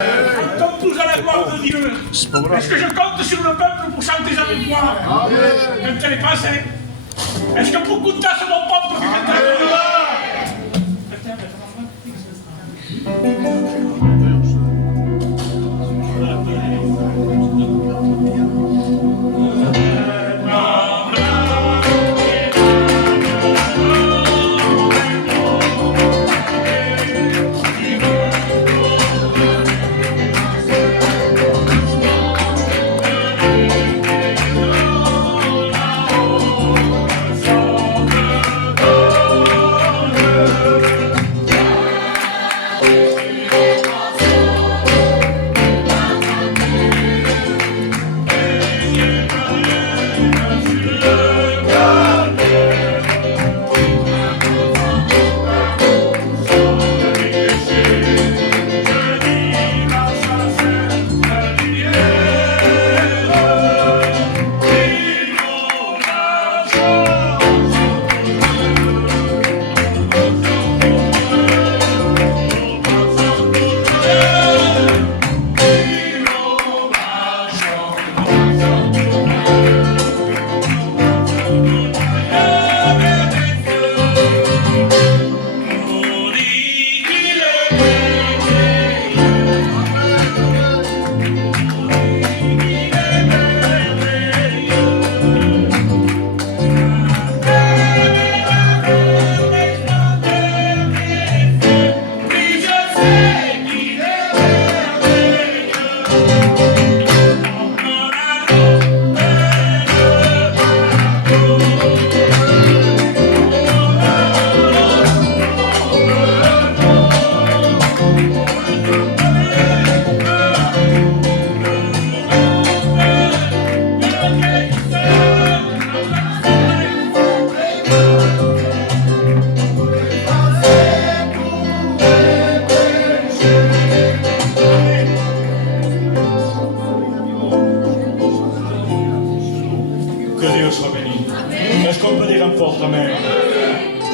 Comme tous à la gloire de Dieu. Est-ce que je compte sur le peuple pour chanter avec moi? Quand elle est passée. Est-ce que beaucoup de tasses mon peuple qui chantent avec moi?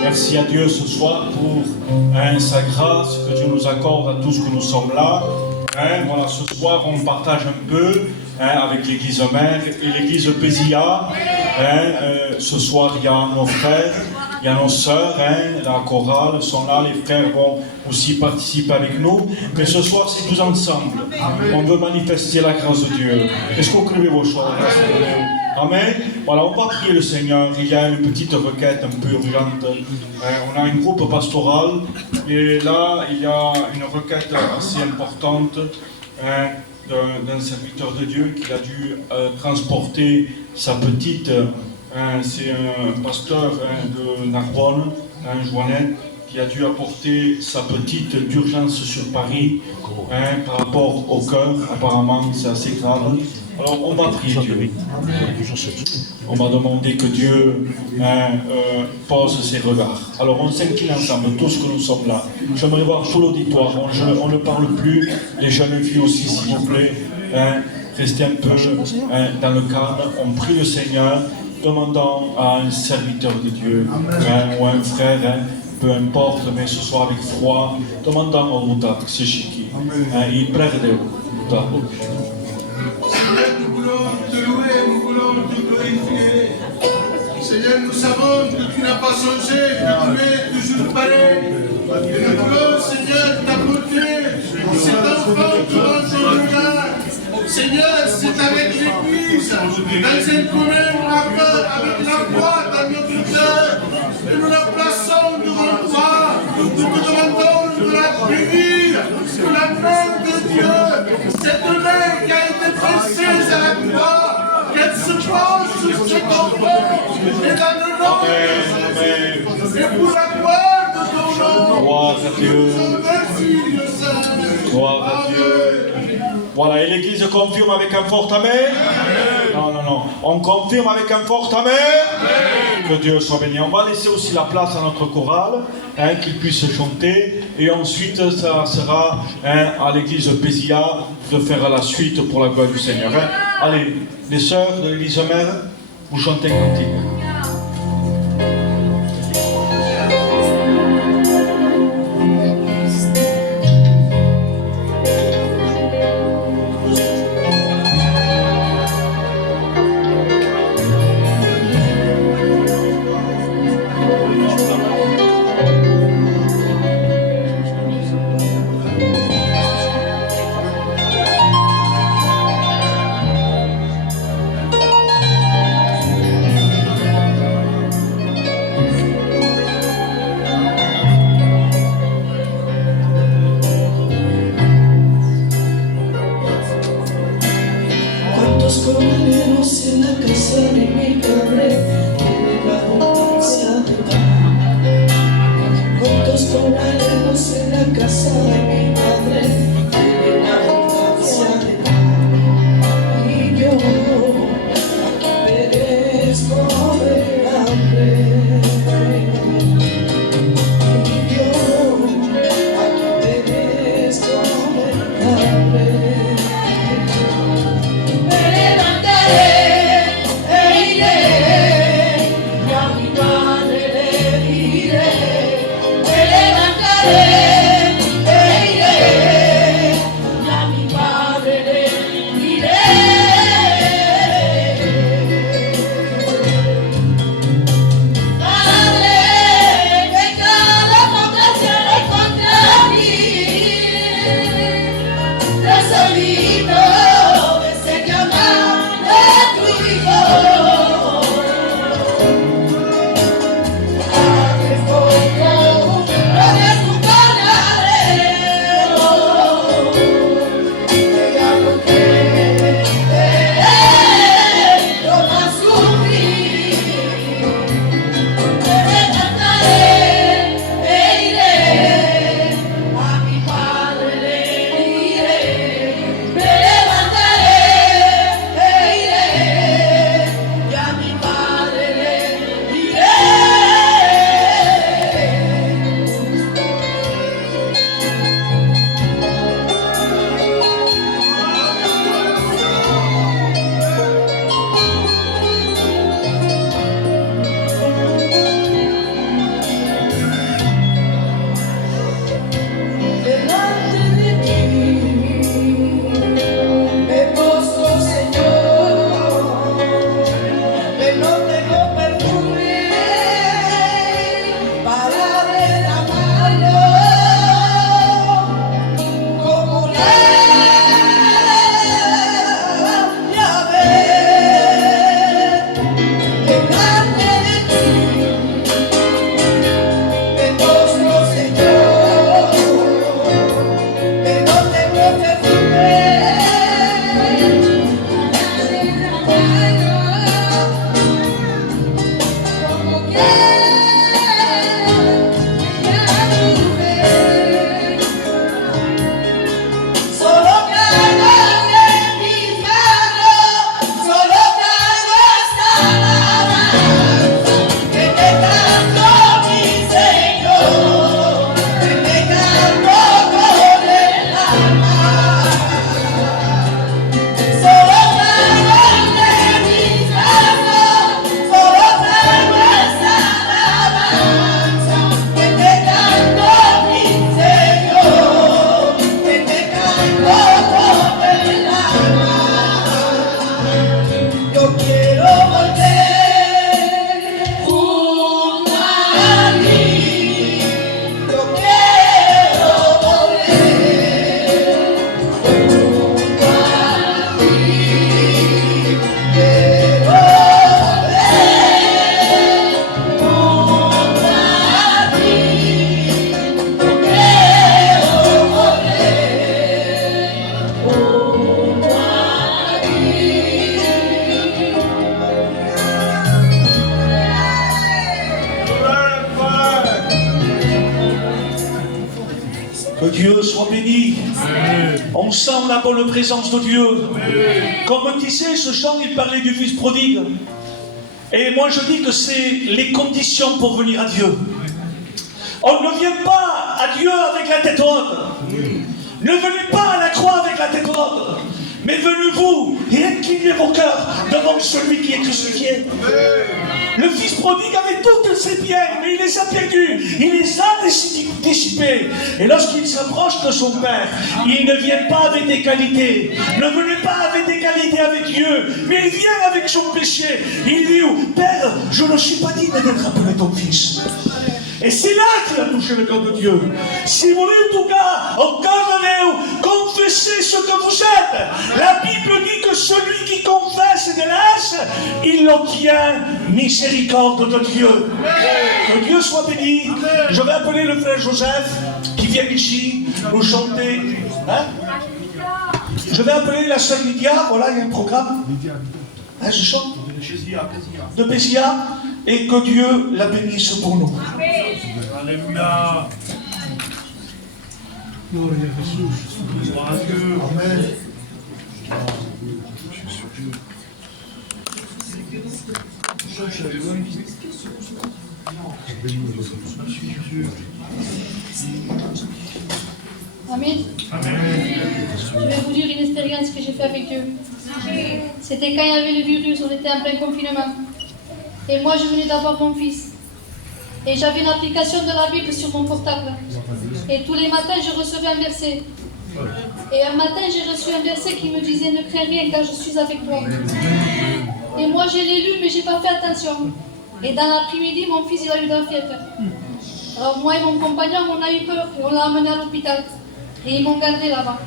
Merci à Dieu ce soir pour sa grâce que Dieu nous accorde à tous que nous sommes là. Voilà, ce soir on partage un peu avec l'église mère et l'église Pézilla. Ce soir il y a nos frères, il y a nos sœurs, la chorale sont là, les frères vont aussi participer avec nous. Mais ce soir c'est tous ensemble. On veut manifester la grâce de Dieu. Est-ce que vous crevez vos choses? Amen. Voilà, on va prier le Seigneur. Il y a une petite requête un peu urgente. On a un groupe pastoral et là, il y a une requête assez importante d'un serviteur de Dieu qui a dû transporter sa petite. C'est un pasteur de Narbonne, Joannette, qui a dû apporter sa petite d'urgence sur Paris par rapport au cœur. Apparemment, c'est assez grave. Alors, on va prier Dieu. On va demander que Dieu pose ses regards. Alors, on s'incline ensemble, tous que nous sommes là. J'aimerais voir tout l'auditoire. On ne parle plus. Les jeunes filles aussi, s'il vous plaît. Restez un peu dans le calme. On prie le Seigneur, demandant à un serviteur de Dieu ou un frère, peu importe, mais ce soir avec froid, demandant au Ruta, c'est chiqui. Il perd de Nous voulons te louer, nous voulons te glorifier. Seigneur, nous savons que tu n'as pas changé, que tu es toujours pareil. Et nous voulons, Seigneur, t'apporter cet enfant devant ton regard. Seigneur, c'est avec l'Église, dans un commun accord avec la foi dans notre cœur, que nous la plaçons devant toi. Nous te demandons de la bénir, de la main de Dieu, cette main qui a été précieuse à la croix, qu'elle se pose sur cet enfant, et dans le nom, et pour la gloire de ton nom. Gloire à Dieu. Merci, Dieu Saint. Gloire à Dieu. Voilà, et l'Église confirme avec un fort amen. Non, non, non. On confirme avec un fort amen. Que Dieu soit béni. On va laisser aussi la place à notre chorale, qu'il puisse chanter. Et ensuite, ça sera à l'Église Pézilla de faire la suite pour la gloire du Seigneur. Allez, les sœurs de l'Église mère, vous chantez un cantique. comeremos en la casa de mi padre, tiene la abundancia de pan. Juntos comeremos en la casa de mi padre, tiene la abundancia de pan. Y yo aquí perezco de hambre. Y yo aquí perezco de hambre. Que Dieu soit béni. On sent la bonne présence de Dieu. Comme disait ce chant, il parlait du fils prodigue. Et moi je dis que c'est les conditions pour venir à Dieu. On ne vient pas à Dieu avec la tête haute. Ne venez pas à la croix avec la tête haute. Mais venez-vous et inclinez vos cœurs devant celui qui est crucifié. Le fils prodigue avait toutes ses biens, mais il les a perdus, il les a dissipés. Et lorsqu'il s'approche de son Père, il ne vient pas avec des qualités, ne venait pas avec des qualités avec Dieu, mais il vient avec son péché. Il dit, Père, je ne suis pas digne d'être appelé ton fils. Et c'est là qu'il a touché le cœur de Dieu. Si vous voulez en tout cas, au cœur de Dieu, confessez ce que vous êtes. La Bible dit que celui qui confesse et délaisse, il obtient miséricorde de Dieu. Que Dieu soit béni. Je vais appeler le frère Joseph, qui vient ici nous chanter. Hein? Je vais appeler la sœur Lydia, voilà, il y a un programme. Hein, je chante. De Bézia, et que Dieu la bénisse pour nous. Alléluia. Gloria a Jesús. Gloire à Dieu. Amen. Amen. Je vais vous dire une expérience que j'ai faite avec Dieu. C'était quand il y avait le virus, on était en plein confinement. Et moi, je venais d'avoir mon fils. Et j'avais une application de la Bible sur mon portable. Et tous les matins, je recevais un verset. Et un matin, j'ai reçu un verset qui me disait « Ne crains rien car je suis avec toi ». Et moi, je l'ai lu, mais je n'ai pas fait attention. Et dans l'après-midi, mon fils, il a eu de la fièvre. Alors moi et mon compagnon, on a eu peur et on l'a amené à l'hôpital. Et ils m'ont gardé là-bas.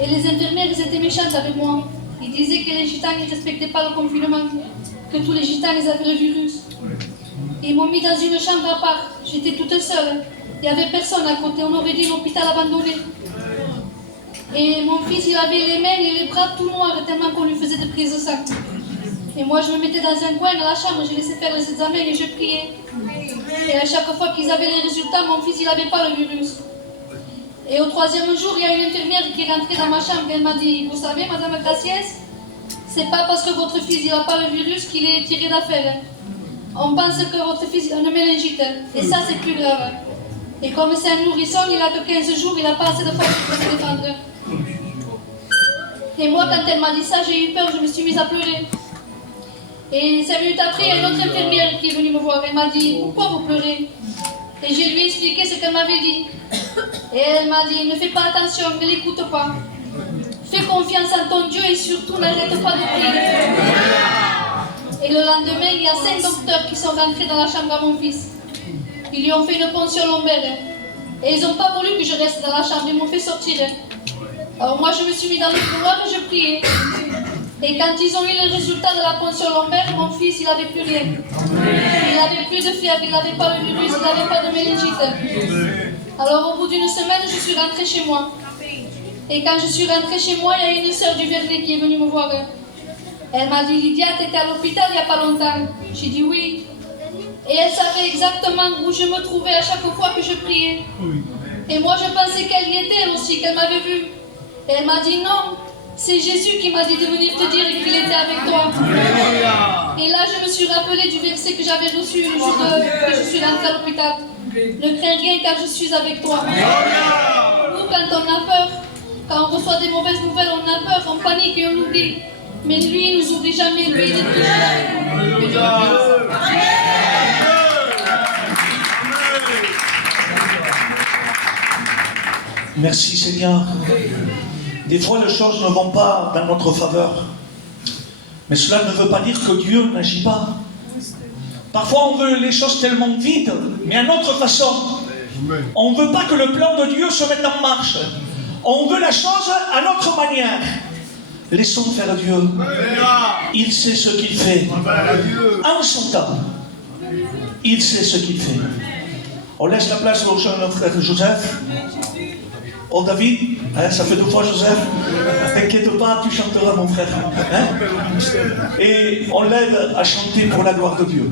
Et les infirmières, ils étaient méchantes avec moi. Ils disaient que les gitans, ils ne respectaient pas le confinement. Que tous les gitans, ils avaient le virus. Ils m'ont mis dans une chambre à part. J'étais toute seule. Il n'y avait personne à côté. On aurait dit l'hôpital abandonné. Et mon fils, il avait les mains et les bras tout noirs tellement qu'on lui faisait des prises de sang. Et moi, je me mettais dans un coin de la chambre, je laissais faire les examens et je priais. Et à chaque fois qu'ils avaient les résultats, mon fils, il n'avait pas le virus. Et au troisième jour, il y a une infirmière qui est rentrée dans ma chambre et elle m'a dit « Vous savez, Madame Graciès, c'est pas parce que votre fils n'a pas le virus qu'il est tiré d'affaire. On pense que votre fils a une méningite. Et ça, c'est plus grave. Et comme c'est un nourrisson, il a que 15 jours, il n'a pas assez de force pour se défendre. » Et moi, quand elle m'a dit ça, j'ai eu peur, je me suis mise à pleurer. Et 5 minutes après, il y a une autre infirmière qui est venue me voir. Elle m'a dit « Pourquoi vous pleurez ?» Et je lui ai expliqué ce qu'elle m'avait dit. Et elle m'a dit « Ne fais pas attention, ne l'écoute pas. Fais confiance en ton Dieu et surtout n'arrête pas de prier. » Et le lendemain, il y a 5 docteurs qui sont rentrés dans la chambre à mon fils. Ils lui ont fait une ponction lombaire. Et ils n'ont pas voulu que je reste dans la chambre, ils m'ont fait sortir. Alors moi, je me suis mis dans le couloir et je priais. Et quand ils ont eu le résultat de la ponction lombaire, mon fils, il n'avait plus rien. Il n'avait plus de fièvre, il n'avait pas le virus, il n'avait pas de méningite. Alors au bout d'une semaine, je suis rentrée chez moi. Et quand je suis rentrée chez moi, il y a une sœur du Vernet qui est venue me voir. Elle m'a dit « Lydia, tu étais à l'hôpital il n'y a pas longtemps ?» J'ai dit « Oui ». Et elle savait exactement où je me trouvais à chaque fois que je priais. Et moi, je pensais qu'elle y était elle aussi, qu'elle m'avait vue. Et elle m'a dit « Non, c'est Jésus qui m'a dit de venir te dire qu'il était avec toi. » Et là, je me suis rappelé du verset que j'avais reçu le jour que je suis rentrée à l'hôpital. « Ne crains rien car je suis avec toi. » Nous, quand on a peur, quand on reçoit des mauvaises nouvelles, on a peur, on panique et on oublie. Mais lui, il ne nous oublie jamais, lui, il est toujours avec nous. Merci Seigneur. Des fois, les choses ne vont pas dans notre faveur. Mais cela ne veut pas dire que Dieu n'agit pas. Parfois, on veut les choses tellement vite, mais à notre façon. On ne veut pas que le plan de Dieu se mette en marche. On veut la chose à notre manière. Laissons faire Dieu. Il sait ce qu'il fait. En son temps, il sait ce qu'il fait. On laisse la place au jeune frère Joseph. Oh David, hein, ça fait 2 fois Joseph. T'inquiète pas, tu chanteras mon frère. Hein? Et on l'aide à chanter pour la gloire de Dieu.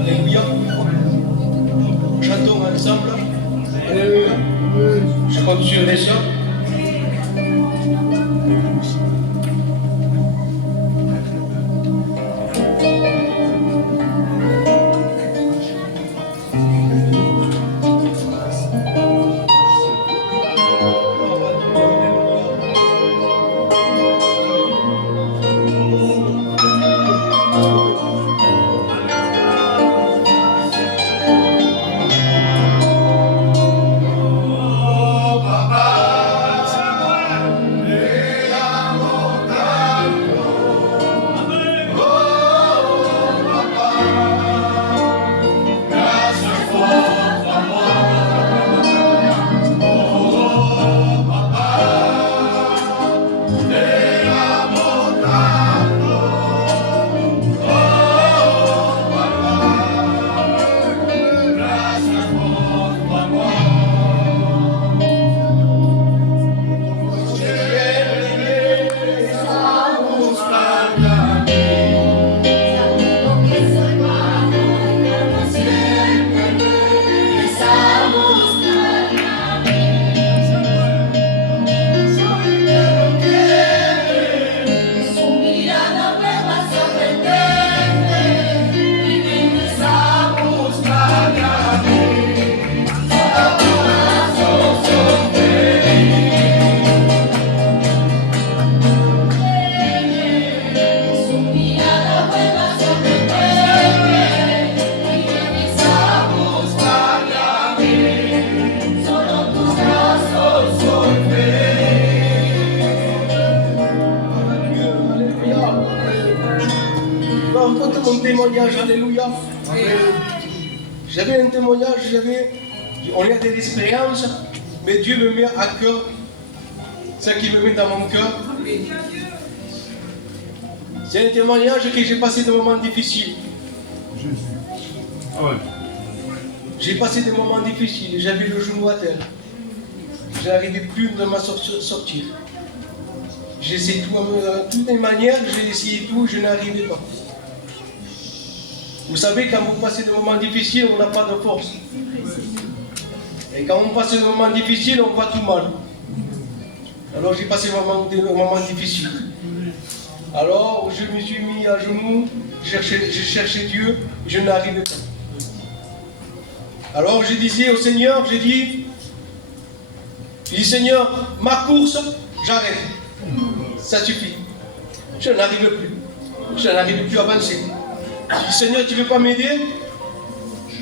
Alléluia. Chantons ensemble. Je compte sur les sœurs. Papa, son témoignage, alléluia. J'avais un témoignage, on a des expériences, mais Dieu me met à cœur, ce qui me met dans mon cœur. C'est un témoignage que j'ai passé des moments difficiles. J'ai passé des moments difficiles, j'avais le genou à terre. Je n'arrivais plus de m'en sortir. J'ai essayé tout, toutes les manières, j'ai essayé tout, je n'arrivais pas. Vous savez, quand vous passez des moments difficiles, on n'a pas de force. Et quand on passe des moments difficiles, on va tout mal. Alors j'ai passé des moments difficiles. Alors je me suis mis à genoux, je cherchais Dieu, je n'arrivais pas. Alors je disais au Seigneur, j'ai dit Seigneur, ma course, j'arrête. Ça suffit. Je n'arrive plus. Je n'arrive plus à avancer. Je dis Seigneur, tu ne veux pas m'aider?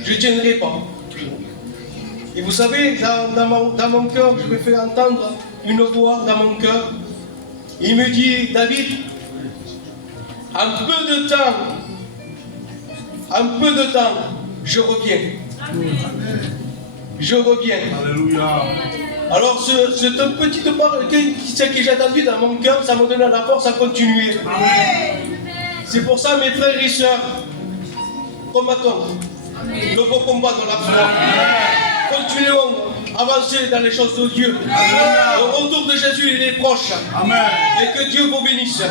Je ne tiendrai pas. Et vous savez, dans mon cœur, je me fais entendre une voix dans mon cœur. Il me dit, David, en peu de temps, je reviens. Je reviens. Alléluia. Alors, cette petite parole, ce que j'ai entendu dans mon cœur, ça me donne la force à continuer. C'est pour ça, mes frères et sœurs, combattons le beau combat de la foi. Continuons à avancer dans les choses de Dieu. Le retour de Jésus, il est proche. Amen. Et que Dieu vous bénisse.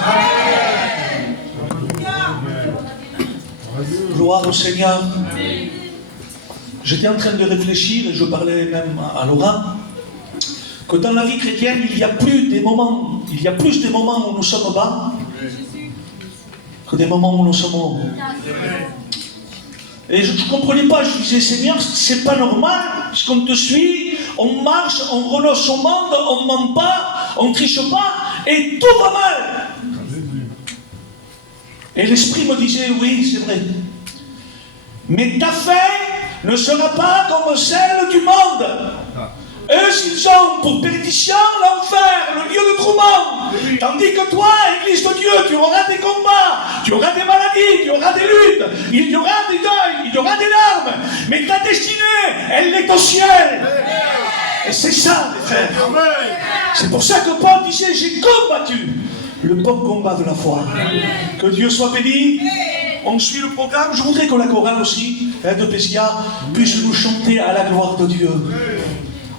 Gloire au Seigneur. J'étais en train de réfléchir, et je parlais même à Laurent, que dans la vie chrétienne, il y a plus des moments où nous sommes bas que des moments où nous sommes hauts. Et je ne comprenais pas, je disais, Seigneur, c'est pas normal, puisqu'on te suit, on marche, on renonce au monde, on ne ment pas, on ne triche pas, et tout va mal. Et l'Esprit me disait, oui, c'est vrai. Mais ta fin ne sera pas comme celle du monde. Eux, ils ont pour perdition l'enfer, le lieu de tourment. Tandis que toi, Église de Dieu, tu auras des combats, tu auras des maladies, tu auras des luttes, il y aura des deuils, il y aura des larmes. Mais ta destinée, elle est au ciel. Et c'est ça, mes frères. C'est pour ça que Paul disait, j'ai combattu le bon combat de la foi. Que Dieu soit béni. On suit le programme. Je voudrais que la chorale aussi, de Pessia, puisse nous chanter à la gloire de Dieu.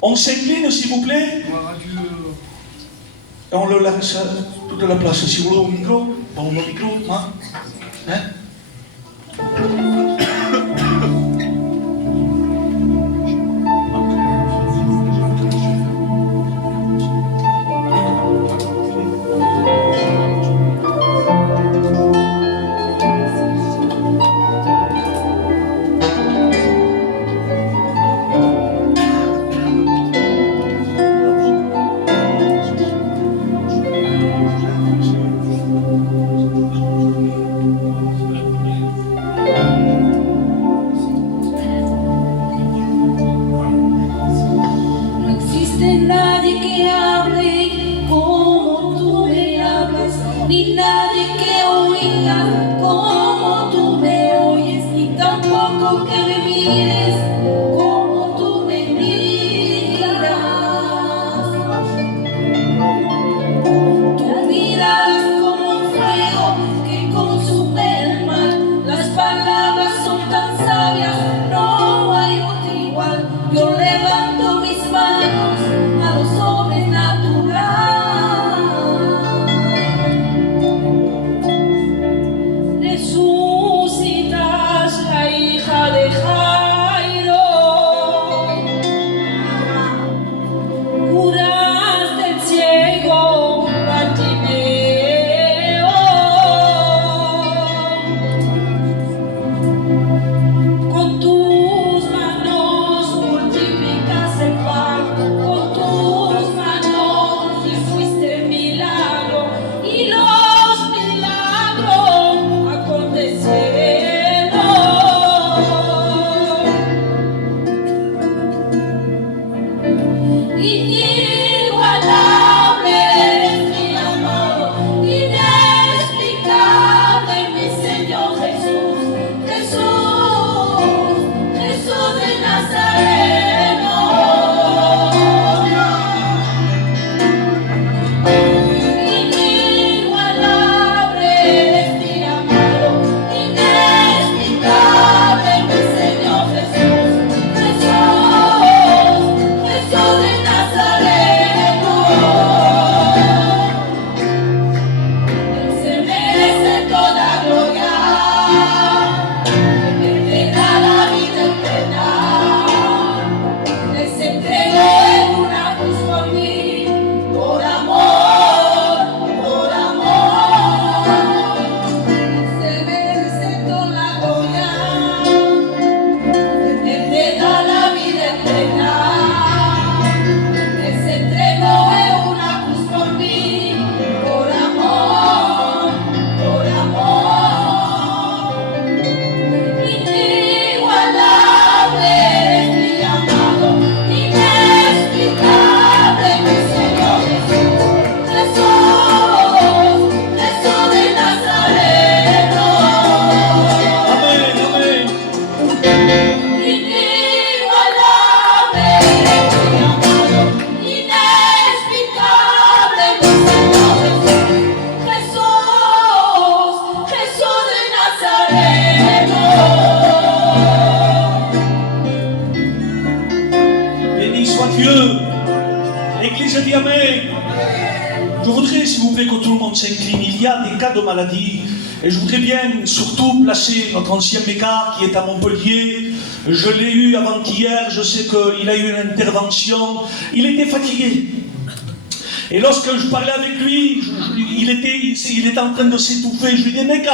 On s'incline, s'il vous plaît. Et on le laisse toute la place. Si vous voulez, au micro. Bon, au micro, hein? soit Dieu. L'Église dit Amen. Je voudrais, s'il vous plaît, que tout le monde s'incline. Il y a des cas de maladie. Et je voudrais bien surtout placer notre ancien méca qui est à Montpellier. Je l'ai eu avant-hier. Je sais qu'il a eu une intervention. Il était fatigué. Et lorsque je parlais avec lui, il était en train de s'étouffer. Je lui dis, mec,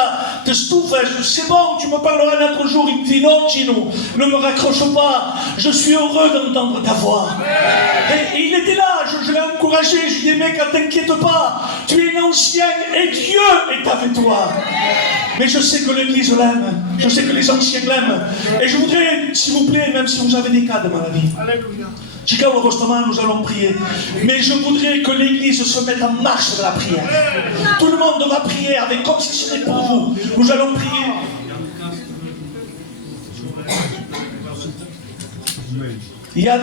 t'estouffes, c'est bon, tu me parleras un autre jour. Il me dit, non, Chino, ne me raccroche pas. Je suis heureux d'entendre ta voix. Et il était là, je l'ai encouragé. Je lui dis, mec, t'inquiète pas. Tu es un ancien et Dieu est avec toi. Mais je sais que l'Église l'aime. Je sais que les anciens l'aiment. Et je voudrais, s'il vous plaît, même si vous avez des cas de maladie. Alléluia. Chicago Rostement, nous allons prier. Mais je voudrais que l'Église se mette en marche de la prière. Tout le monde va prier avec comme si c'était pour vous. Nous allons prier. Il y a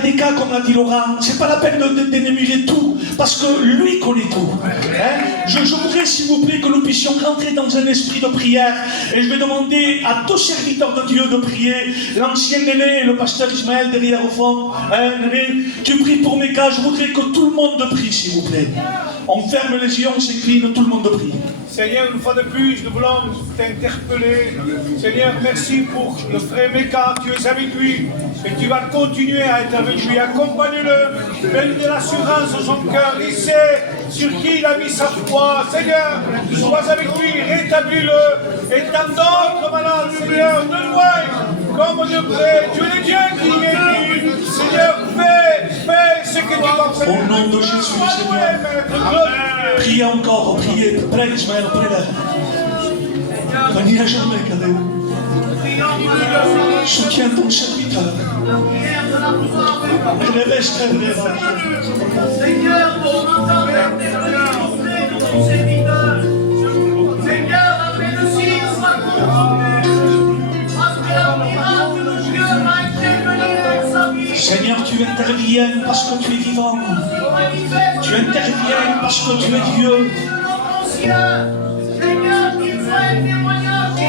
des cas, comme l'a dit Laurent, c'est pas la peine d'énumérer tout, parce que lui connaît tout. Hein? Je voudrais, s'il vous plaît, que nous puissions rentrer dans un esprit de prière, et je vais demander à tous serviteurs de Dieu de prier. L'ancien Néné, le pasteur Ismaël derrière au fond, hein, Néné, tu pries pour mes cas, je voudrais que tout le monde prie, s'il vous plaît. On ferme les yeux, on s'incline, tout le monde prie. Seigneur, une fois de plus, nous voulons t'interpeller. Seigneur, merci pour le frère Meka, tu es avec lui. Et tu vas continuer à être avec lui. Accompagne-le, donne de l'assurance à son cœur. Il sait sur qui il a mis sa foi. Seigneur, sois avec lui, rétablis-le. Et tant d'autres malades, Seigneur, de loin comme de près. Tu es le Dieu qui guérit. Seigneur, fais ce que tu vas faire. Au nom de Jésus, Seigneur. Priez encore, priez. Prêt, Ismaël, prêt. Venez à jamais, Cadet. Soutiens ton serviteur. Seigneur, pour nous intervenir ton serviteur. Seigneur, après le signe soit confondu. Parce que le miracle de Dieu va intervenir dans sa vie. Seigneur, tu interviens parce que tu es vivant. Tu interviens parce que tu es Dieu. Seigneur, qu'il soit un témoignage de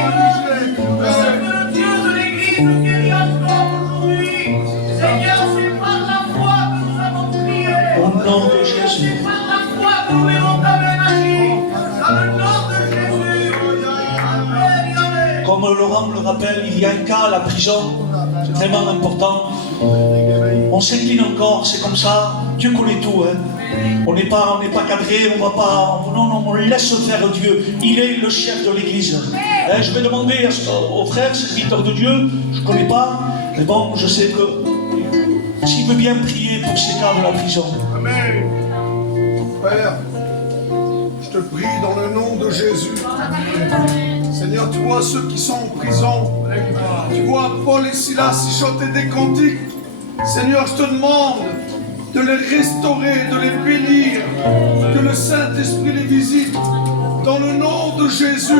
Dieu de l'Église qui est aujourd'hui. Seigneur, c'est par la foi que nous avons prié. Au nom de Jésus. C'est par la foi que nous verrons ta main agir. Dans le nom de Jésus. Amen, amen. Comme Laurent me le rappelle, il y a un cas à la prison, c'est vraiment important. On s'incline encore, c'est comme ça. Dieu connaît tout. Hein. On n'est pas cadré, on va pas. Non, on laisse faire Dieu. Il est le chef de l'Église. Hein, je vais demander aux frères, serviteurs de Dieu, je ne connais pas, mais bon, je sais que s'il veut bien prier pour ces cas de la prison. Amen. Père, je te prie dans le nom de Jésus. Seigneur, tu vois ceux qui sont en prison. Tu vois Paul et Silas chanter des cantiques. Seigneur, je te demande de les restaurer, de les bénir, que le Saint-Esprit les visite. Dans le nom de Jésus,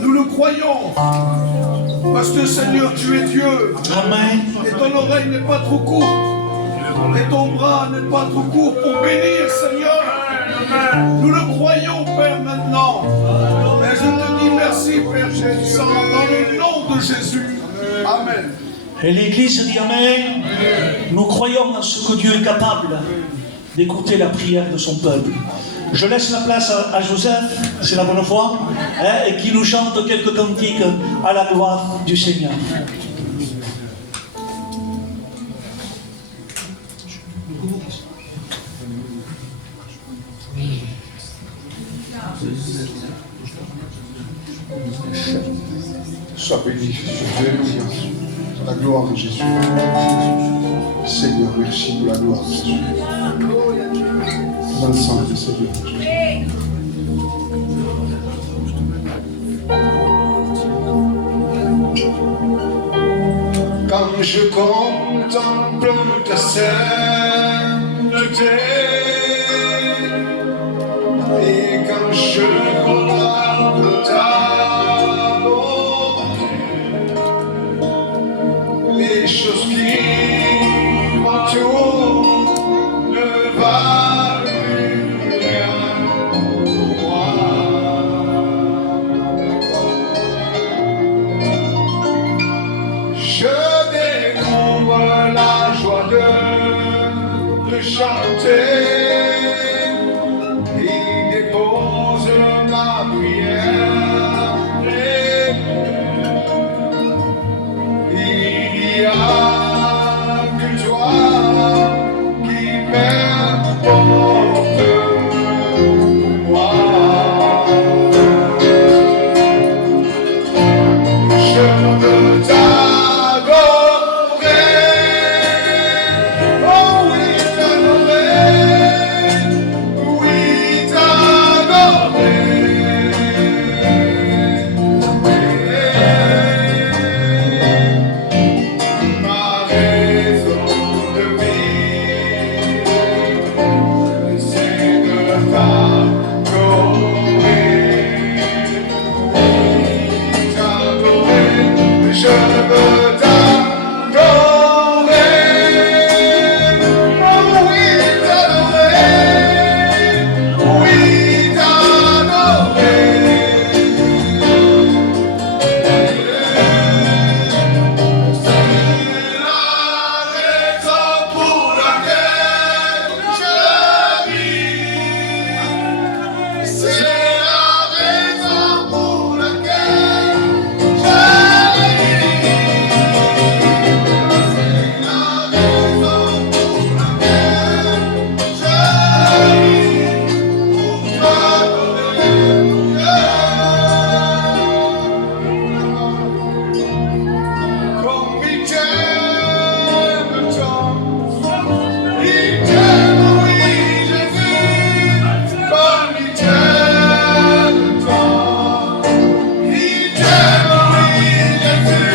nous le croyons. Parce que Seigneur, tu es Dieu. Amen. Et ton oreille n'est pas trop courte. Et ton bras n'est pas trop court pour bénir, Seigneur. Nous le croyons, Père, maintenant. Et je te dis merci, Père Jésus, dans le nom de Jésus. Amen. Et l'Église dit Amen. Nous croyons en ce que Dieu est capable d'écouter la prière de son peuple. Je laisse la place à Joseph, c'est la bonne foi, hein, et qui nous chante quelques cantiques à la gloire du Seigneur. Sois béni, Jésus. Alléluia. La gloire de Jésus. Seigneur, merci pour la gloire de Jésus. Dans le sang du Seigneur. Quand je contemple ta sainteté et quand je contemple ta bonté, les choses qui m'entourent ne valent plus rien pour moi. Je découvre la joie de de chanter, il dépose ma prière. Il n'y a que toi qui m'importe moi. Je veux t'adorer, oh oui t'adorer, oui t'adorer. Ma raison de vivre, c'est de t'adorer, oui t'adorer. Je veux t'adorer, oh oui t'adorer, oui t'adorer. C'est la raison pour laquelle je vis. C'est la raison pour laquelle je vis. C'est la raison pour laquelle je vis. Pour t'adorer. Comme il t'aime tant, il t'aime, oui Jésus. Comme il t'aime tant, il t'aime, oui Jésus.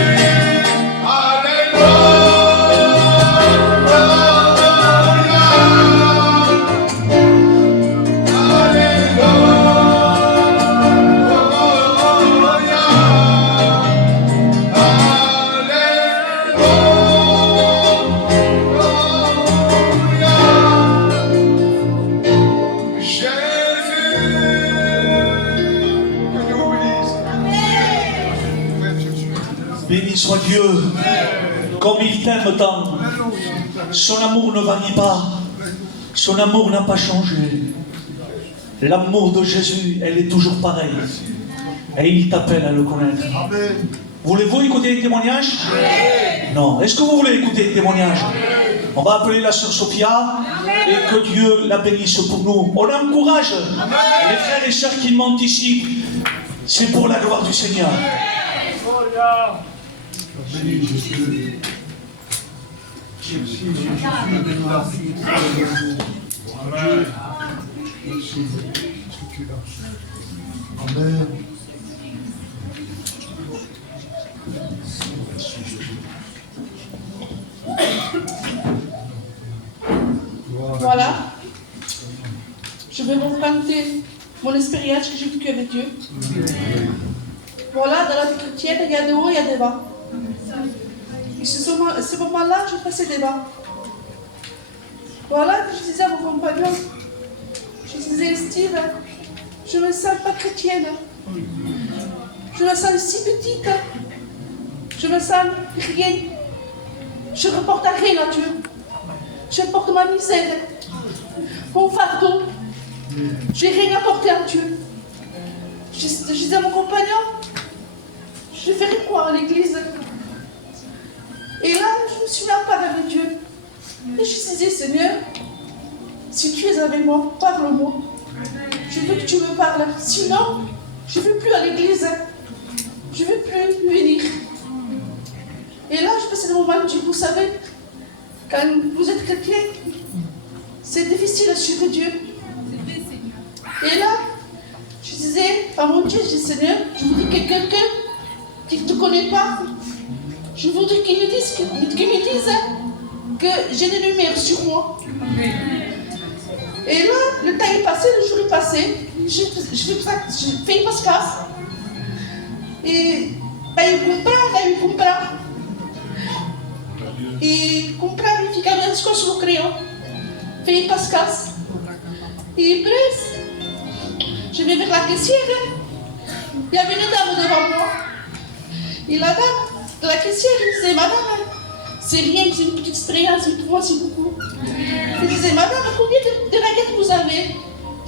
Béni soit Dieu, comme il t'aime tant. Son amour ne varie pas, son amour n'a pas changé. L'amour de Jésus, elle est toujours pareille. Et il t'appelle à le connaître. Voulez-vous écouter les témoignages? Non. Est-ce que vous voulez écouter les témoignages? On va appeler la sœur Sophia et que Dieu la bénisse pour nous. On encourage les frères et sœurs qui mentent ici. C'est pour la gloire du Seigneur. Voilà. Je vais vous raconter mon expérience que j'ai vécue avec Dieu. Voilà, dans la vie chrétienne, il y a des hauts, il y a des bas. Et ce moment-là, je passais des bas. Voilà, je disais à mon compagnon, je disais, Steve, je me sens pas chrétienne. Je me sens si petite. Je me sens rien. Je ne reporte à rien à Dieu. Je porte ma misère, mon fardeau. Je n'ai rien apporté à Dieu. Je disais à mon compagnon, je ferai quoi à l'église? Et là, je me suis mis en parole avec Dieu. Et je disais, Seigneur, si tu es avec moi, parle-moi. Je veux que tu me parles. Sinon, je ne veux plus à l'église. Je ne veux plus venir. Et là, je passais le moment où Dieu, vous savez, quand vous êtes chrétien, c'est difficile de suivre Dieu. Et là, je disais à mon Dieu, je dis, Seigneur, je voudrais que quelqu'un qui ne te connaît pas, je voudrais qu'il me dise que j'ai des lumières sur moi. Et là, le temps est passé, le jour est passé, je fais pas casse. Et eu comprar. E comprar e ficar antes com o seu crayon. Fez pas casse. Et après, je vais vers la caissière. Il y avait une dame devant moi. Et la dame de la caissière, je disais, Madame, C'est rien, c'est une petite expérience, mais pour moi c'est beaucoup. Il disait, madame, combien de baguettes vous avez?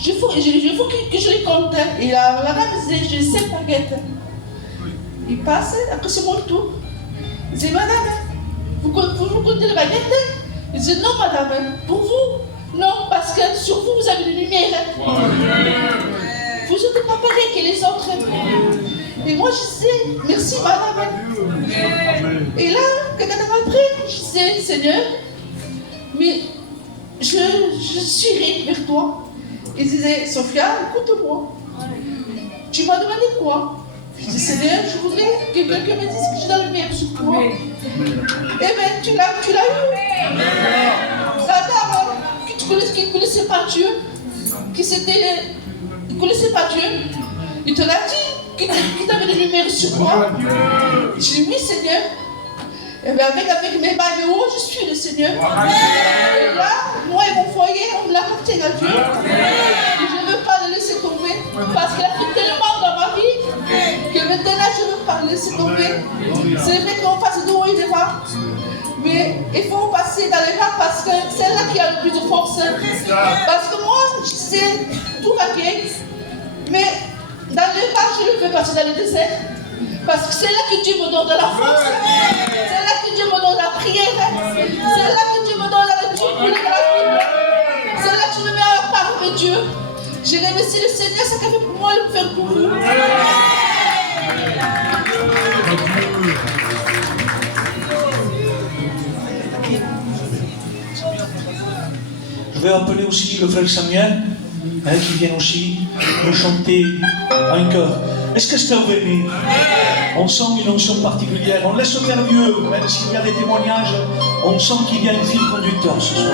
Il faut que je les compte. Et la madame disait, j'ai 5 baguettes. Il passe, après c'est mon tour. Il disait, madame, vous comptez les baguettes? Il disait, non madame, pour vous, non, parce que sur vous, vous avez de lumière. Vous n'êtes pas pareil que les autres. Et moi je disais, merci madame. Et là, quelques temps après, je disais, Seigneur, mais je suirai vers toi. Il disait, Sophia, écoute-moi. Tu m'as demandé quoi? Je dis, Seigneur, je voudrais que quelqu'un me dise que j'ai dans le meilleur sur toi. Eh bien, tu l'as eu. La dame qui ne connaissait pas Dieu, qui ne connaissait pas Dieu, il te l'a dit, qui t'avait de lumière sur toi. J'ai dit, oui, Seigneur. Et bien avec mes bagues, je suis le Seigneur. Et là, moi et mon foyer, on l'appartient à Dieu. Et je ne veux pas le laisser tomber. Parce qu'il a fait tellement dans ma vie que maintenant je ne veux pas le laisser tomber. C'est vrai qu'on passe de haut et de bas. Mais il faut passer dans les bas parce que c'est là qui a le plus de force. Parce que moi, je sais, tout va bien. Mais dans les bas, je ne veux passer dans le désert. Parce que c'est là que Dieu me donne de la force. C'est là que Dieu me donne la prière. C'est là que Dieu me donne la lecture pour la Bible. C'est là que je me mets à la parole de Dieu. Je remercie le Seigneur, ça qu'a fait pour moi, il le fait pour vous. Je vais appeler aussi le frère Samuel, qui vient aussi nous chanter un chœur. Est-ce que c'est ouvert? On sent une onction particulière. On laisse faire Dieu, même s'il y a des témoignages, on sent qu'il y a un fil conducteur ce soir.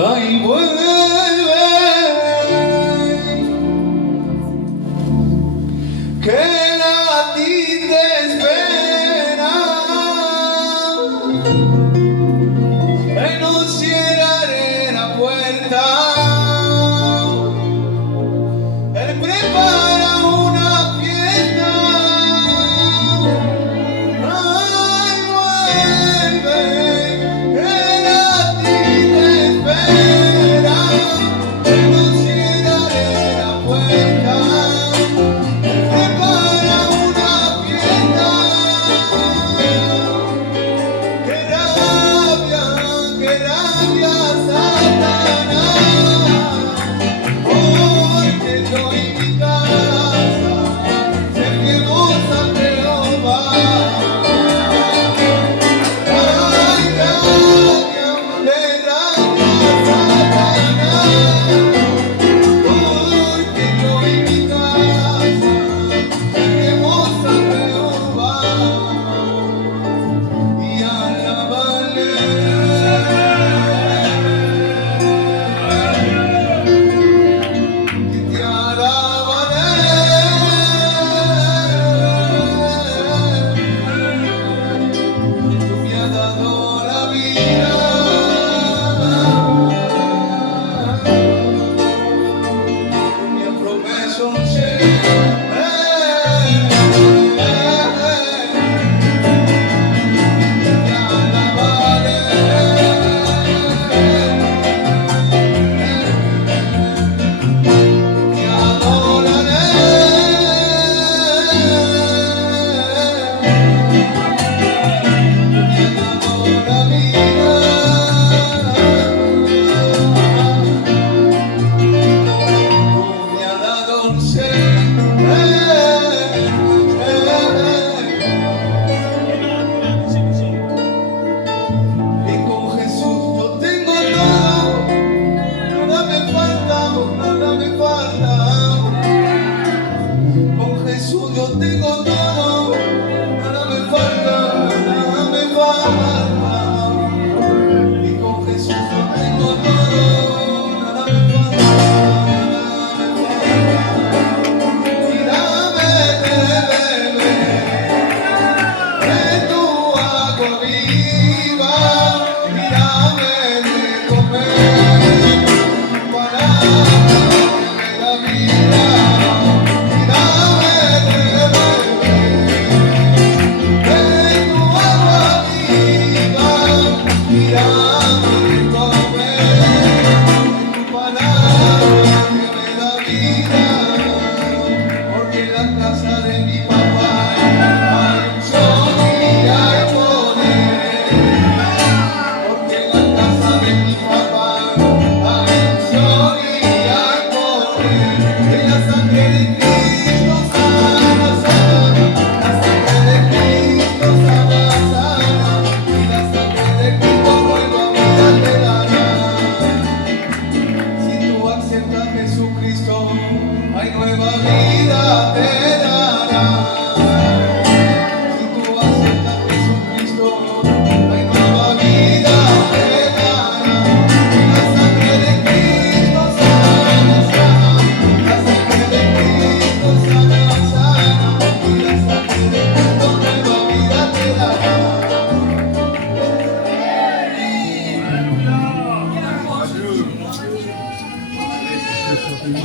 Alléluia.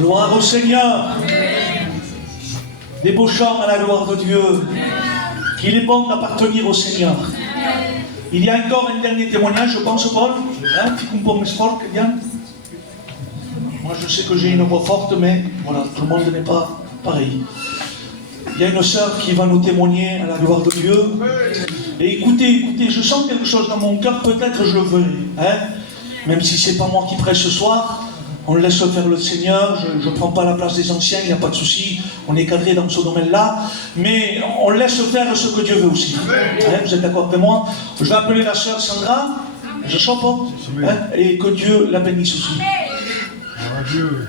Gloire au Seigneur. Des beaux chants à la gloire de Dieu. Qu'il est bon d'appartenir au Seigneur. Il y a encore un dernier témoignage, je pense, Paul. Hein, bien. Moi, je sais que j'ai une voix forte, mais voilà, tout le monde n'est pas pareil. Il y a une sœur qui va nous témoigner à la gloire de Dieu. Et écoutez, je sens quelque chose dans mon cœur, peut-être je le ferai. Hein, même si ce n'est pas moi qui prêche ce soir, on laisse faire le Seigneur, je ne prends pas la place des anciens, il n'y a pas de souci, on est cadré dans ce domaine-là, mais on laisse faire ce que Dieu veut aussi. Hein, vous êtes d'accord avec moi? Je vais appeler la sœur Sandra, je chante, hein, et que Dieu la bénisse aussi. Dieu.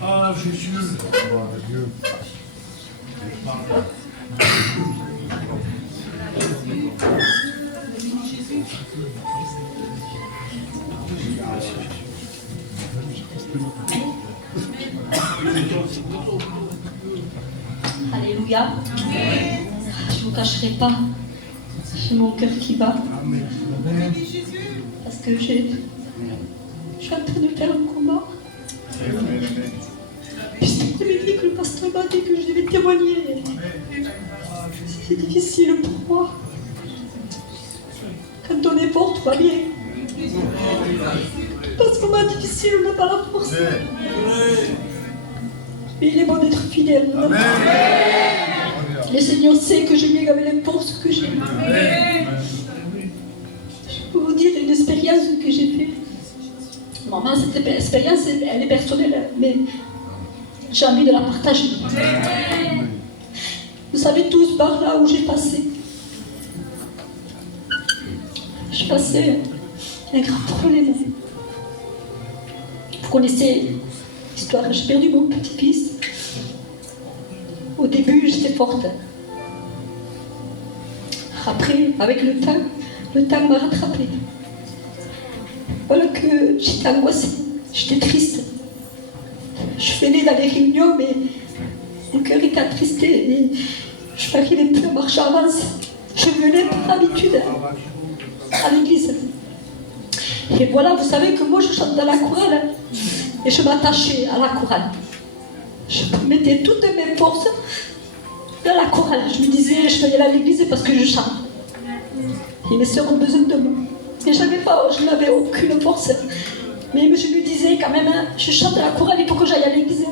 Ah, Jésus. Dieu. Alléluia. Je ne vous cacherai pas, j'ai mon cœur qui bat. Parce que je suis en train de faire un combat. Je t'avais dit que le pasteur m'a dit que je devais témoigner. C'est difficile pour moi. Quand on est fort, tout va bien. Parce qu'on m'a difficile, on n'a pas la force. Mais il est bon d'être fidèle. Amen. Le Seigneur sait que je viens avec les forces que j'ai. Je peux vous dire une expérience que j'ai faite. Maman, cette expérience, elle est personnelle, mais j'ai envie de la partager. Vous savez tous par là où j'ai passé. J'ai passé un grand problème. Vous connaissez l'histoire, j'ai perdu mon petit-fils. Au début, j'étais forte. Après, avec le temps m'a rattrapée. Voilà que j'étais angoissée, j'étais triste. Je venais dans les réunions, mais mon cœur était attristé et je n'arrivais plus à marcher en avance. Je venais par habitude à l'église. Et voilà, vous savez que moi je chante dans la chorale et je m'attachais à la chorale. Je mettais toutes mes forces dans la chorale. Je me disais, je vais aller à l'église parce que je chante. Et mes sœurs ont besoin de moi. Et je n'avais aucune force. Mais je me disais quand même, je chante à la chorale, il faut que j'aille à l'église.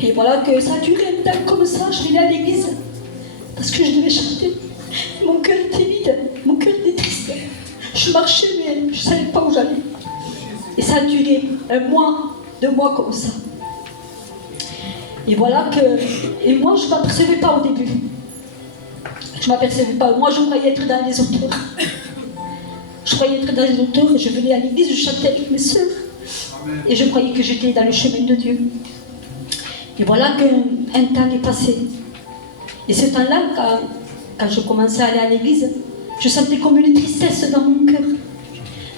Et voilà que ça a duré un temps comme ça, je venais à l'église. Parce que je devais chanter. Mon cœur était vide, mon cœur était triste. Je marchais, mais je ne savais pas où j'allais. Et ça a duré 1 mois, 2 mois comme ça. Et voilà que... Et moi, je ne m'apercevais pas au début. Je ne m'apercevais pas. Moi, je croyais être dans les auteurs. Je croyais être dans les auteurs et je venais à l'église, je chantais avec mes sœurs. Et je croyais que j'étais dans le chemin de Dieu. Et voilà qu'un temps est passé. Et ce temps-là, quand je commençais à aller à l'église, je sentais comme une tristesse dans mon cœur.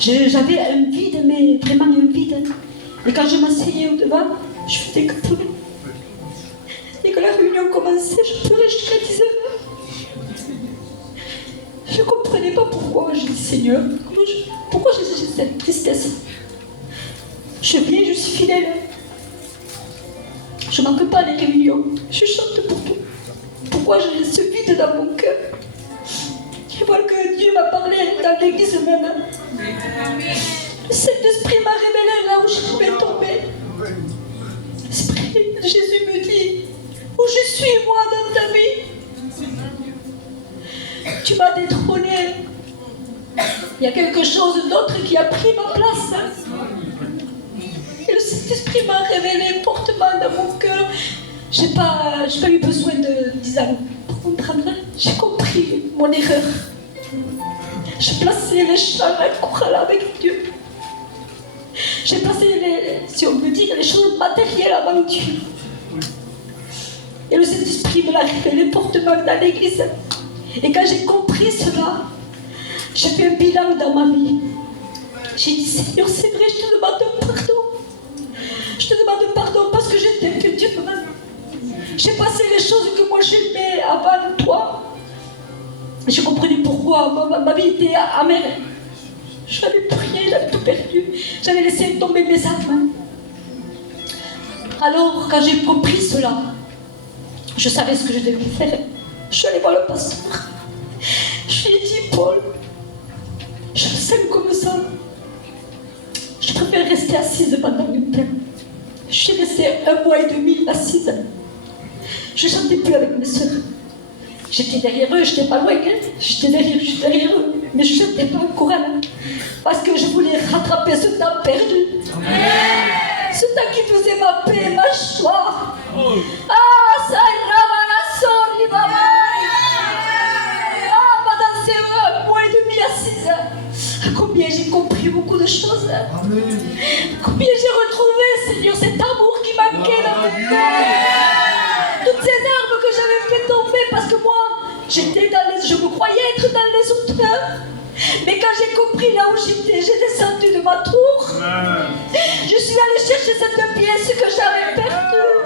J'avais un vide, mais vraiment un vide. Et quand je m'asseyais au devant, je faisais que pleurer. Et quand la réunion commençait, je pleurais jusqu'à 10 heures. Je ne comprenais pas pourquoi. Je dis, Seigneur, pourquoi j'ai cette tristesse? Je viens, je suis fidèle. Je ne manque pas les réunions. Je chante pour tout. Pourquoi j'ai ce vide dans mon cœur? Et voilà que Dieu m'a parlé dans l'église même. Le Saint-Esprit m'a révélé là où je pouvais tomber. L'Esprit de Jésus me dit, où je suis moi dans ta vie? Tu m'as détrôné. Il y a quelque chose d'autre qui a pris ma place. Et le Saint-Esprit m'a révélé fortement dans mon cœur. J'ai pas eu besoin de 10 ans pour comprendre. J'ai compris mon erreur. J'ai placé les chants à la chorale avec Dieu. J'ai placé si on me dit, les choses matérielles avant Dieu. Et le Saint-Esprit me l'a révélé fortement dans l'église. Et quand j'ai compris cela, j'ai fait un bilan dans ma vie. J'ai dit, Seigneur, c'est vrai, je te demande pardon. Je te demande pardon parce que j'ai fait que Dieu J'ai passé les choses que moi j'aimais avant toi. Je comprenais pourquoi ma vie était amère. Je n'avais plus rien, j'avais tout perdu. J'avais laissé tomber mes armes. Alors, quand j'ai compris cela, je savais ce que je devais faire. Je suis allée voir le pasteur. Je lui ai dit, Paul, je me sens comme ça. Je préfère rester assise pendant une peine. Je suis restée 1 mois et demi assise. Je ne chantais plus avec mes soeurs. J'étais derrière eux, je n'étais pas loin, hein. J'étais derrière eux, mais je ne chantais pas encore là. Parce que je voulais rattraper ce temps perdu. Ce temps qui faisait ma paix, ma joie. Ah, ça rama la soli, maman. Ah, pendant ces 1 mois et demi assise, combien j'ai compris beaucoup de choses. Combien j'ai retrouvé, Seigneur, cet amour qui manquait dans mon cœur. Toutes ces armes que j'avais fait tomber, parce que moi, je me croyais être dans les hauteurs. Mais quand j'ai compris là où j'étais, j'ai descendu de ma tour. Je suis allée chercher cette pièce que j'avais perdue.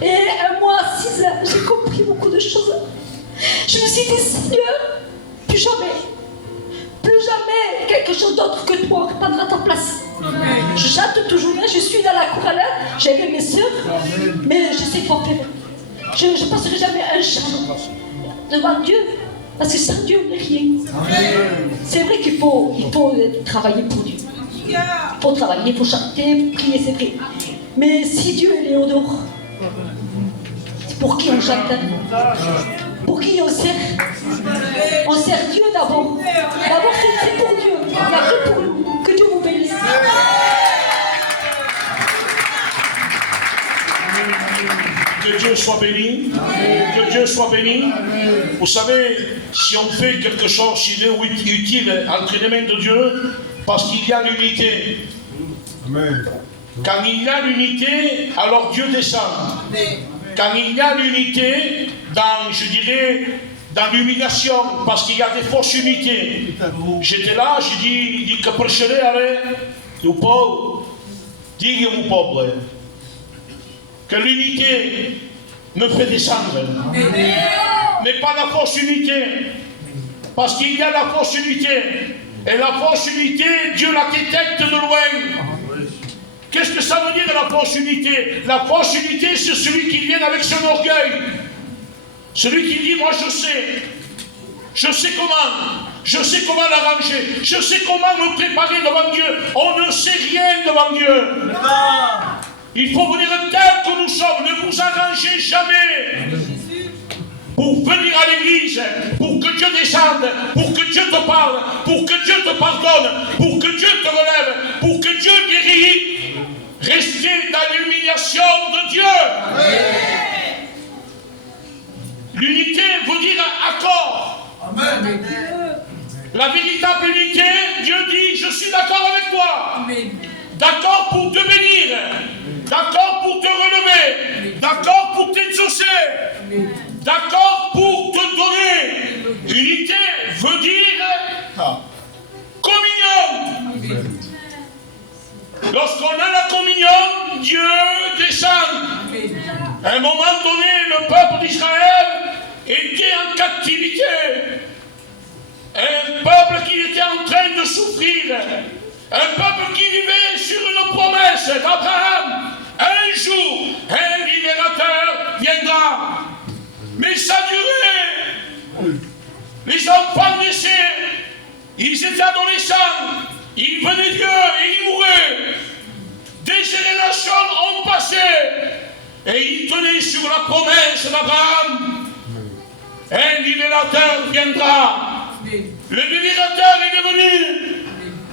Et 1 mois assise, j'ai compris beaucoup de choses. Je me suis dit, Seigneur, plus jamais quelque chose d'autre que toi prendra ta place. Je chante toujours, je suis dans la chorale, j'aime mes soeurs, mais je sais pas faire. Je ne passerai jamais un chant devant Dieu, parce que sans Dieu, on n'est rien. C'est vrai qu'il faut travailler pour Dieu. Il faut travailler, il faut chanter, prier, c'est vrai. Mais si Dieu est au dehors, c'est pour qui on chante? Pour qui on sert? On sert Dieu d'abord. D'abord, c'est pour Dieu. Il n'y a que pour nous. Que Dieu vous bénisse. Que Dieu soit béni. Que Dieu soit béni. Vous savez, si on fait quelque chose, s'il est utile entre les mains de Dieu, parce qu'il y a l'unité. Quand il y a l'unité, alors Dieu descend. Quand il y a l'unité, je dirais, dans l'humiliation, parce qu'il y a des fausses unités. J'étais là, j'ai dit que prêcherai avec le peuple, dis mon peuple, que l'unité me fait descendre, mais pas la fausse unité, parce qu'il y a la fausse unité, et la fausse unité, Dieu la détecte de loin. Qu'est-ce que ça veut dire la fausse unité? La fausse unité, c'est celui qui vient avec son orgueil. Celui qui dit, moi je sais comment l'arranger, je sais comment me préparer devant Dieu. On ne sait rien devant Dieu. Il faut venir tel que nous sommes, ne vous arrangez jamais. Pour venir à l'église, pour que Dieu descende, pour que Dieu te parle, pour que Dieu te pardonne, pour que Dieu te relève, pour que Dieu guérisse. Restez dans l'humiliation de Dieu. L'unité veut dire accord. Amen. La véritable unité, Dieu dit, je suis d'accord avec toi. D'accord pour te bénir. D'accord pour te relever. D'accord pour t'exaucer. D'accord pour te donner. Unité veut dire communion. Lorsqu'on a la communion, Dieu descend. À un moment donné, le peuple d'Israël était en captivité. Un peuple qui était en train de souffrir. Un peuple qui vivait sur une promesse d'Abraham. Un jour, un libérateur viendra. Mais ça durait. Les enfants naissaient. Ils étaient adolescents. Ils venaient Dieu et ils mouraient. Des générations ont passé. Et ils tenaient sur la promesse d'Abraham. Un libérateur viendra. Le libérateur est venu.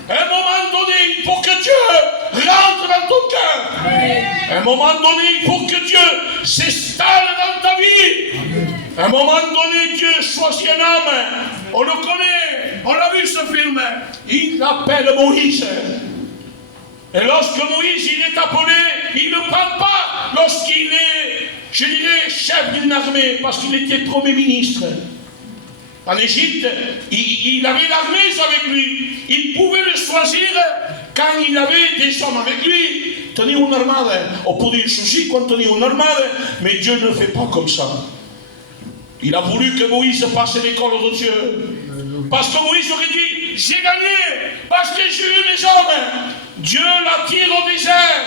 À un moment donné, il faut que Dieu rentre dans ton cœur. À un moment donné, il faut que Dieu s'installe dans ta vie. À un moment donné, Dieu choisit un homme. On le connaît. On l'a vu ce film. Il l'appelle Moïse. Et lorsque Moïse il est appelé, il ne prend pas lorsqu'il est, je dirais, chef d'une armée, parce qu'il était premier ministre. En Égypte, il avait l'armée avec lui. Il pouvait le choisir quand il avait des hommes avec lui. tenir une armada. On peut dire ceci quand tenir une armada, mais Dieu ne fait pas comme ça. Il a voulu que Moïse passe l'école de Dieu. Parce que Moïse aurait dit, j'ai gagné, parce que j'ai eu mes hommes. Dieu l'attire au désert.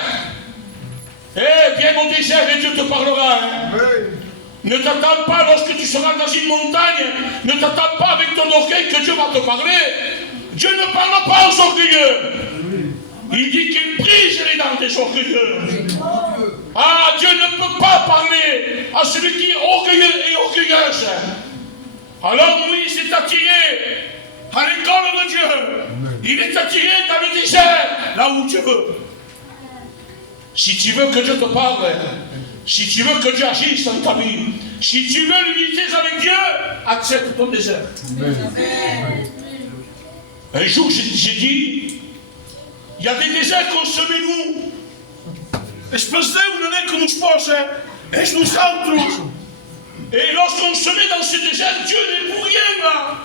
Eh, viens au désert et Dieu te parlera. Hein. Ne t'attends pas lorsque tu seras dans une montagne, ne t'attends pas avec ton orgueil que Dieu va te parler. Dieu ne parle pas aux orgueilleux. Il dit qu'il brise les dents des orgueilleux. Ah, Dieu ne peut pas parler à celui qui est orgueilleux et orgueilleuse. Alors Moïse est attiré à l'école de Dieu. Il est attiré dans le désert, là où Dieu veut. Si tu veux que Dieu te parle, si tu veux que Dieu agisse dans ta vie, si tu veux l'unité avec Dieu, accepte ton désert. Un jour, j'ai dit, il y a des déserts qu'on se met nous. Espèce où n'est que nous sposen, et nous autres. Et lorsqu'on se met dans ce désert, Dieu n'est pour rien là.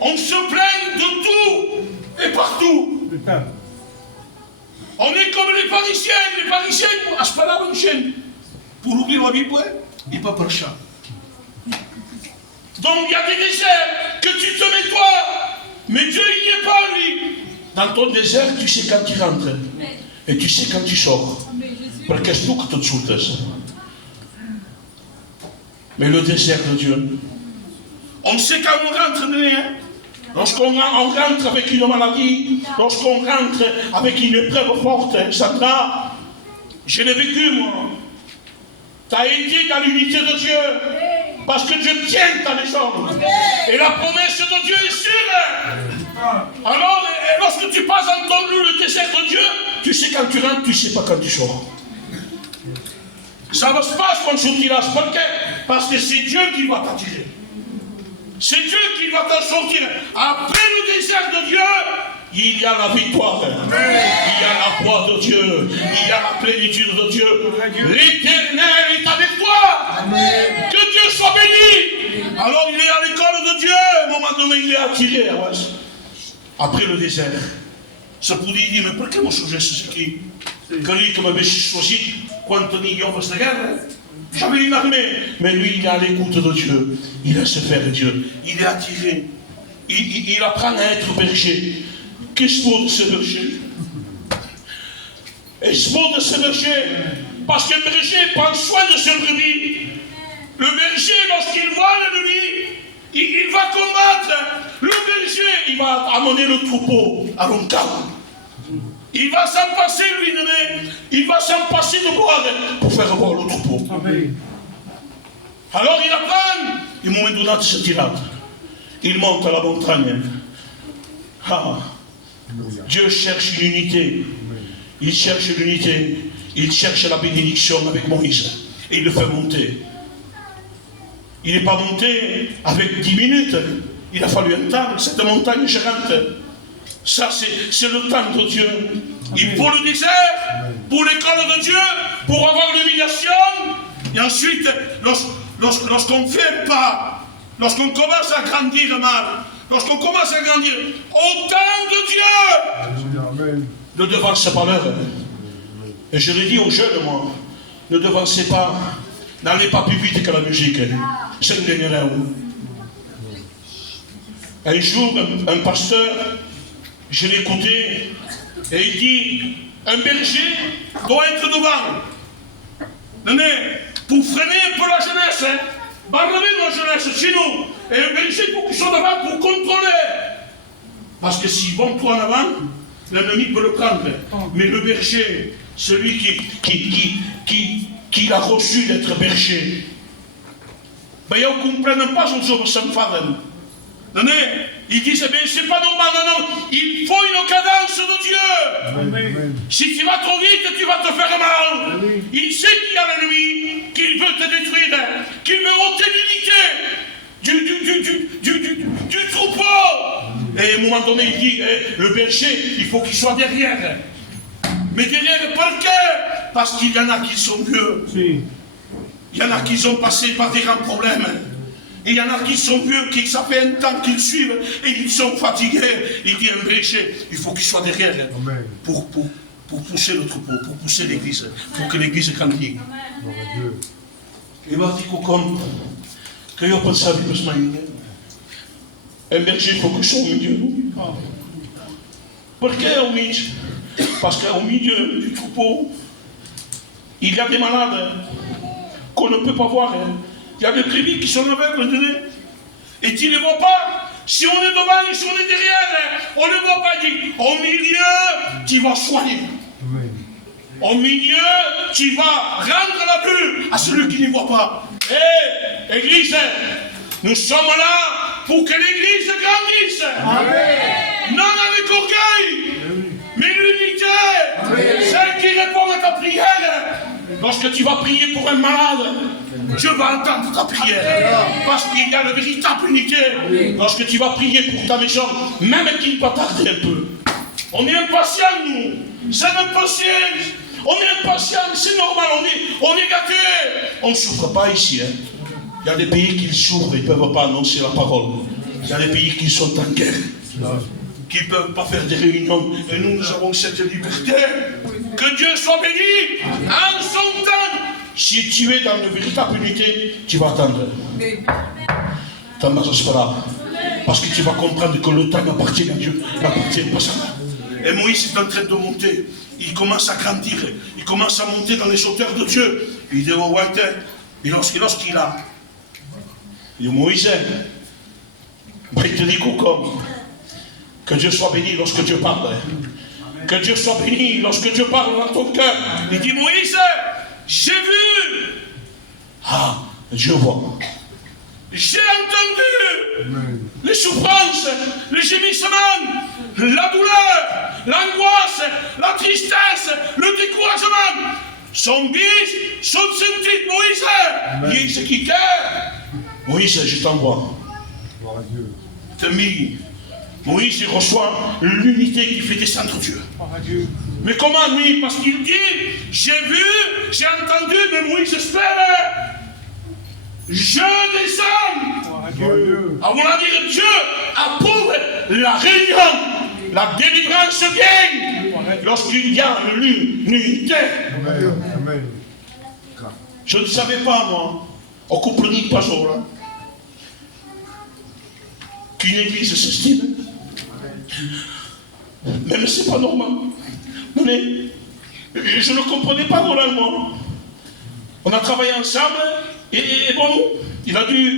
On se plaint de tout et partout. On est comme les Parisiens. Les Parisiens, esperaven gent pour ouvrir la Bible et pas par ça. Donc il y a des déserts que tu te mets toi, mais Dieu il n'y est pas lui. Dans ton désert, tu sais quand tu rentres et tu sais quand tu sors. Parce que c'est tout que tu te surtes. Mais le désert de Dieu, on sait quand on rentre, hein? Lorsqu'on rentre avec une maladie, lorsqu'on rentre avec une épreuve forte, Sandra, je l'ai vécu moi. Tu as été dans l'unité de Dieu, parce que Dieu tient dans les hommes. Et la promesse de Dieu est sûre. Alors, lorsque tu passes en ton lieu le désert de Dieu, tu sais quand tu rentres, tu ne sais pas quand tu sors. Ça ne se passe comme sur tirage, parce que c'est Dieu qui va t'attirer. C'est Dieu qui va t'en sortir. Après le désert de Dieu, il y a la victoire. Il y a la foi de Dieu. Il y a la plénitude de Dieu. L'Éternel est avec toi. Amen. Que Dieu soit béni. Alors il est à l'école de Dieu. À un moment donné, il est attiré. Après le désert. Ça pourrait dire, mais pourquoi moi je ce qui quand lui que m'avait choisi, quand on y a de guerre, j'avais une armée. Mais lui, il est à l'écoute de Dieu. Il laisse faire Dieu. Il est attiré. Il apprend à être berger. Qu'est-ce que de ce berger? Est-ce de ce berger? Parce que le berger prend soin de ses brebis. Le berger, lorsqu'il voit l'ennemi, il va combattre. Le berger, il va amener le troupeau à l'encadre. Il va s'en passer, lui, il va s'en passer de boire pour faire boire le troupeau. Amen. Alors il apprend, il moment donné de se tirer. Il monte à la montagne. Ah. Dieu cherche l'unité. Il cherche l'unité. Il cherche la bénédiction avec Moïse. Et il le fait monter. Il n'est pas monté avec 10 minutes. Il a fallu un temps. Cette montagne géante. Ça, c'est le temps de Dieu. Il faut le désert pour l'école de Dieu, pour avoir l'humiliation. Et ensuite, lorsqu'on fait pas, lorsqu'on commence à grandir mal, lorsqu'on commence à grandir au temps de Dieu, ne devancez pas l'heure. Et je l'ai dit aux jeunes, moi, ne devancez pas, n'allez pas plus vite que la musique. C'est une dernière où. Un jour, un pasteur, je l'ai écouté, et il dit, un berger doit être devant. Pour freiner un peu la jeunesse, barrer la jeunesse chez nous. Et un berger, il faut qu'ils soient devant pour contrôler. Parce que s'ils vont trop en avant, l'ennemi peut le prendre. Mais le berger, celui qui a reçu d'être berger, ben, ils ne comprennent pas son job sans faire. Ils disent, mais c'est pas normal, non, il faut une cadence de Dieu. Amen. Si tu vas trop vite, tu vas te faire mal. Amen. Il sait qu'il y a l'ennemi, qu'il veut te détruire, qu'il veut ôter l'unité du troupeau. Et à un moment donné, il dit, le berger, il faut qu'il soit derrière. Mais derrière, par quel? Parce qu'il y en a qui sont mieux. Si. Il y en a qui ont passé par des grands problèmes. Et il y en a qui sont vieux, qui ça fait un temps qu'ils suivent, et ils sont fatigués. Il dit un berger, il faut qu'il soit derrière pour pousser le troupeau, pour pousser l'église, pour que l'église grandisse. Il m'a dit comme que je pense à vivre ce matin. Un berger, il faut que je sois au milieu. Pourquoi au milieu? Parce qu'au milieu du troupeau, il y a des malades qu'on ne peut pas voir. Il y a des brebis qui sont aveugles de nez. Et tu ne les vois pas. Si on est devant et si on est derrière, on ne voit pas. Dit, au milieu, tu vas soigner. Au milieu, tu vas rendre la vue à celui qui ne voit pas. Hé, Église, nous sommes là pour que l'Église grandisse. Amen. Non avec orgueil, mais l'unité. Celle qui répond à ta prière. Lorsque tu vas prier pour un malade, Dieu va entendre ta prière. Parce qu'il y a une véritable unité. Lorsque tu vas prier pour ta maison, même qu'il va tarder un peu. On est impatients, nous. C'est l'impatience. On est impatients, c'est normal, on est gâtés. On ne souffre pas ici. Hein. Il y a des pays qui souffrent, ils ne peuvent pas annoncer la parole. Il y a des pays qui sont en guerre, qui ne peuvent pas faire des réunions. Et nous avons cette liberté. Que Dieu soit béni en son temps. Si tu es dans une véritable unité, tu vas attendre. Tant que ça se fera. Parce que tu vas comprendre que le temps appartient à Dieu, n'appartient pas à ça. Et Moïse est en train de monter. Il commence à grandir. Il commence à monter dans les hauteurs de Dieu. Il dit au lointain. Et lorsqu'il a. Il dit Moïse, il te dit comme que Dieu soit béni lorsque Dieu parle. Que Dieu soit béni lorsque Dieu parle dans ton cœur. Il dit Moïse, j'ai vu. Ah, Dieu voit. J'ai entendu les souffrances, les gémissements, la douleur, l'angoisse, la tristesse, le découragement. Son fils, son senti, Moïse. Il qui cœur. Moïse, je t'envoie. Moïse, il reçoit l'unité qui fait descendre Dieu. Mais comment lui? Parce qu'il dit, j'ai vu, j'ai entendu, mais Moïse espère. Je descends. À mon avis, Dieu approuve la réunion. La délivrance vient lorsqu'il y a l'unité. Je ne savais pas, moi, au couple ni pas jour, là, qu'une église s'estime. Même c'est pas normal. Mais je ne comprenais pas moralement. On a travaillé ensemble et bon, il a dû